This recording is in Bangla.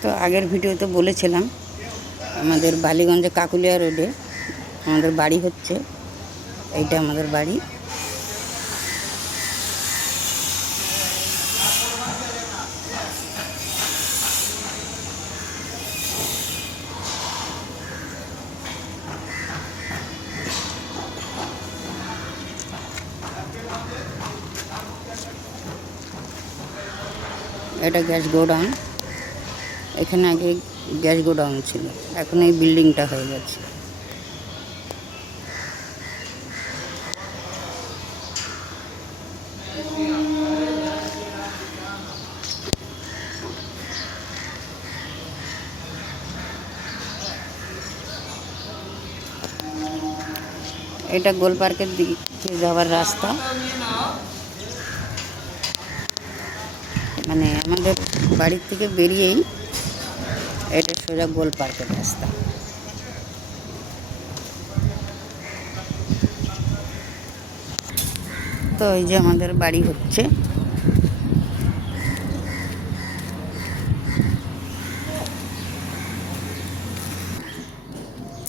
তো আগের ভিডিওতে বলেছিলাম আমাদের বালিগঞ্জে কাকুলিয়া রোডে আমাদের বাড়ি হচ্ছে। এইটা আমাদের বাড়ি। এটা গ্যাস গোডাউন। এখানে আগে গ্যাস গোডাউন ছিল, এখন এই বিল্ডিংটা হয়ে গেছে। এটা গোল পার্কের দিকে যাওয়ার রাস্তা, মানে আমাদের বাড়ির থেকে বেরিয়েই এটা সোজা গোল পার্কের রাস্তা। তো এই যে আমাদের বাড়ি হচ্ছে।